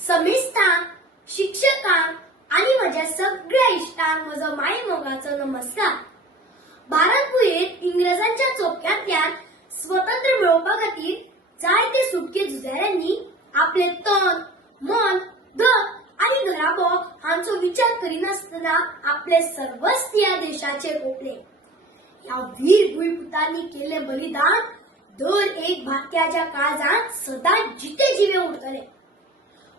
समिस्तांक, शिक्षकांक आणि माझ्या सगळ्या इष्टांक म्हजो माय मोगाचो नमस्कार। भारत भुंयेर इंग्रजांच्या चोपक्यांतल्यान स्वतंत्र मेळोवपा खातीर जायते सुटके झुजाऱ्यांनी आपले तन, मन, धन आणि घराबो हांचो विचार करिनासतना आपले सर्वस्व ह्या देशाचेर ओंपले। ह्या वीर भुंयपुतांनी केले बलिदान दर एक भारतीयाच्या काळजांत सदांच जिते जिवे उरतले।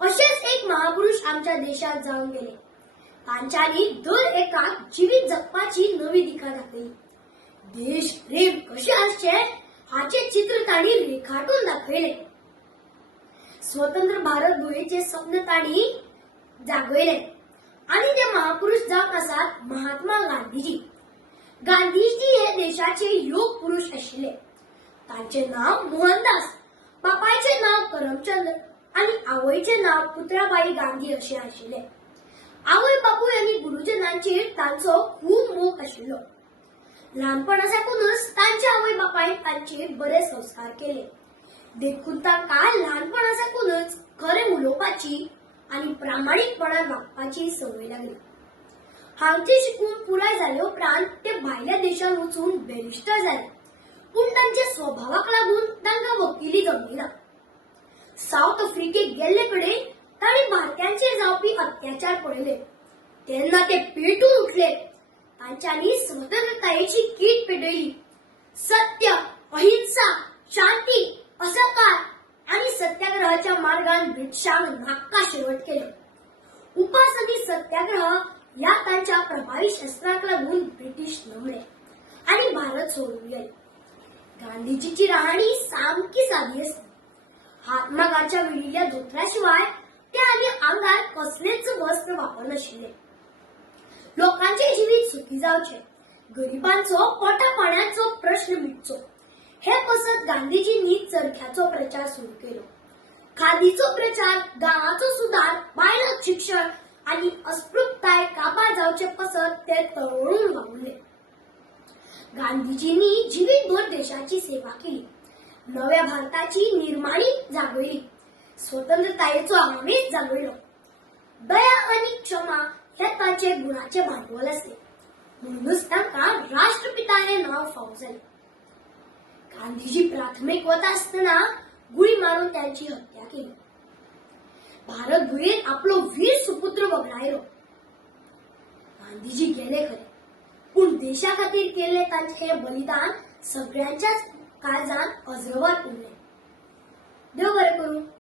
अशेच एक महापुरुष आमच्या देशात जाऊन गेले। तांच्यांनी दर एकाक जिवीत जगपाची नवी दिका दाखयली। देश प्रेम कशें आसचे हाचे चित्र तांणी रेखाटून दाखयले। स्वतंत्र भारत भुंयेचे स्वप्न तांणी जागयले आणि ते महापुरुष जावन आसात महात्मा गांधीजी। गांधीजी हे देशाचे योग पुरुष आशिल्ले। तांचे नाव मोहनदास, बापायचे नाव करमचंद आणि आवयचे नाव पुतळाबाई गांधी असे आशिल्ले। आवय बापूय आणि गुरुजनांचेर तांचो खूब मोग आशिल्लो। ल्हानपणासाकूनच तांच्या आवय बापायन तांचेर बरे संस्कार केले। देखून तांकां ल्हानपणासाकूनच खरें उलोवपाची आणि प्रामाणिकपणान वागपाची संवय लागली। हांगचे शिकून पुराय जाले उपरांत ते भायल्या देशांत वचून बॅरिस्टर जाले, पूण तांच्या स्वभावाक लागून तांकां वकिली जमली ना। साउथ आफ्रिकेक गेल्ले कडेन तांणी भारतीयांचेर जावपी अत्याचार पळयले तेन्ना ते पेटून उठले। तांच्यांनी स्वतंत्रतायेची कीट पेटयली। सत्य, अहिंसा, शांती, असहकार आणि सत्याग्रहाच्या मार्गान ब्रिटिशांक नाक्का शेवट केलो। उपास आणि सत्याग्रह या तांच्या प्रभावी शस्त्रांक लागून ब्रिटिश नमले आणि भारत सोडून गेले। गांधीजीची राहणी सामकी सादी आसली। हातमागाच्या विणिल्ल्या धोतराशिवाय ते आनी आंगार कसलेच वस्त्र वापरनाशिल्ले। लोकांचे जिवीत सुखी जावचे, गरिबांचो पोटा पाण्याचो प्रश्न मिटचो हे पसत गांधीजींनी चरख्याचो प्रचार सुरू केलो। खादीचो प्रचार, गांवाचो सुदार, बायलांक शिक्षण आणि अस्पृश्यताय काबार जावचे पसत ते तळमळून वावुरले। गांधीजींनी जिवीतभर देशाची सेवा केली, नव्या भारताची निर्माणी जागयली, स्वतंत्रतायेचो आमेज जागयलो। दया आणि क्षमा हे तांचे गुणाचे भांडवल आसले, म्हणूनच तांकां राष्ट्रपिता हे नाव फावो जाले। गांधीजी प्राथमिक वता आसतना गुळी मारून त्यांची हत्या केली। भारत भुंयेर आपलो वीर सुपुत्र वगडायलो। गांधीजी गेले खरे, पूण देशा खातीर केले तांचे हे बलिदान सगळ्यांच्याच काळजांत अजरावर उरले। देव बरें करूं।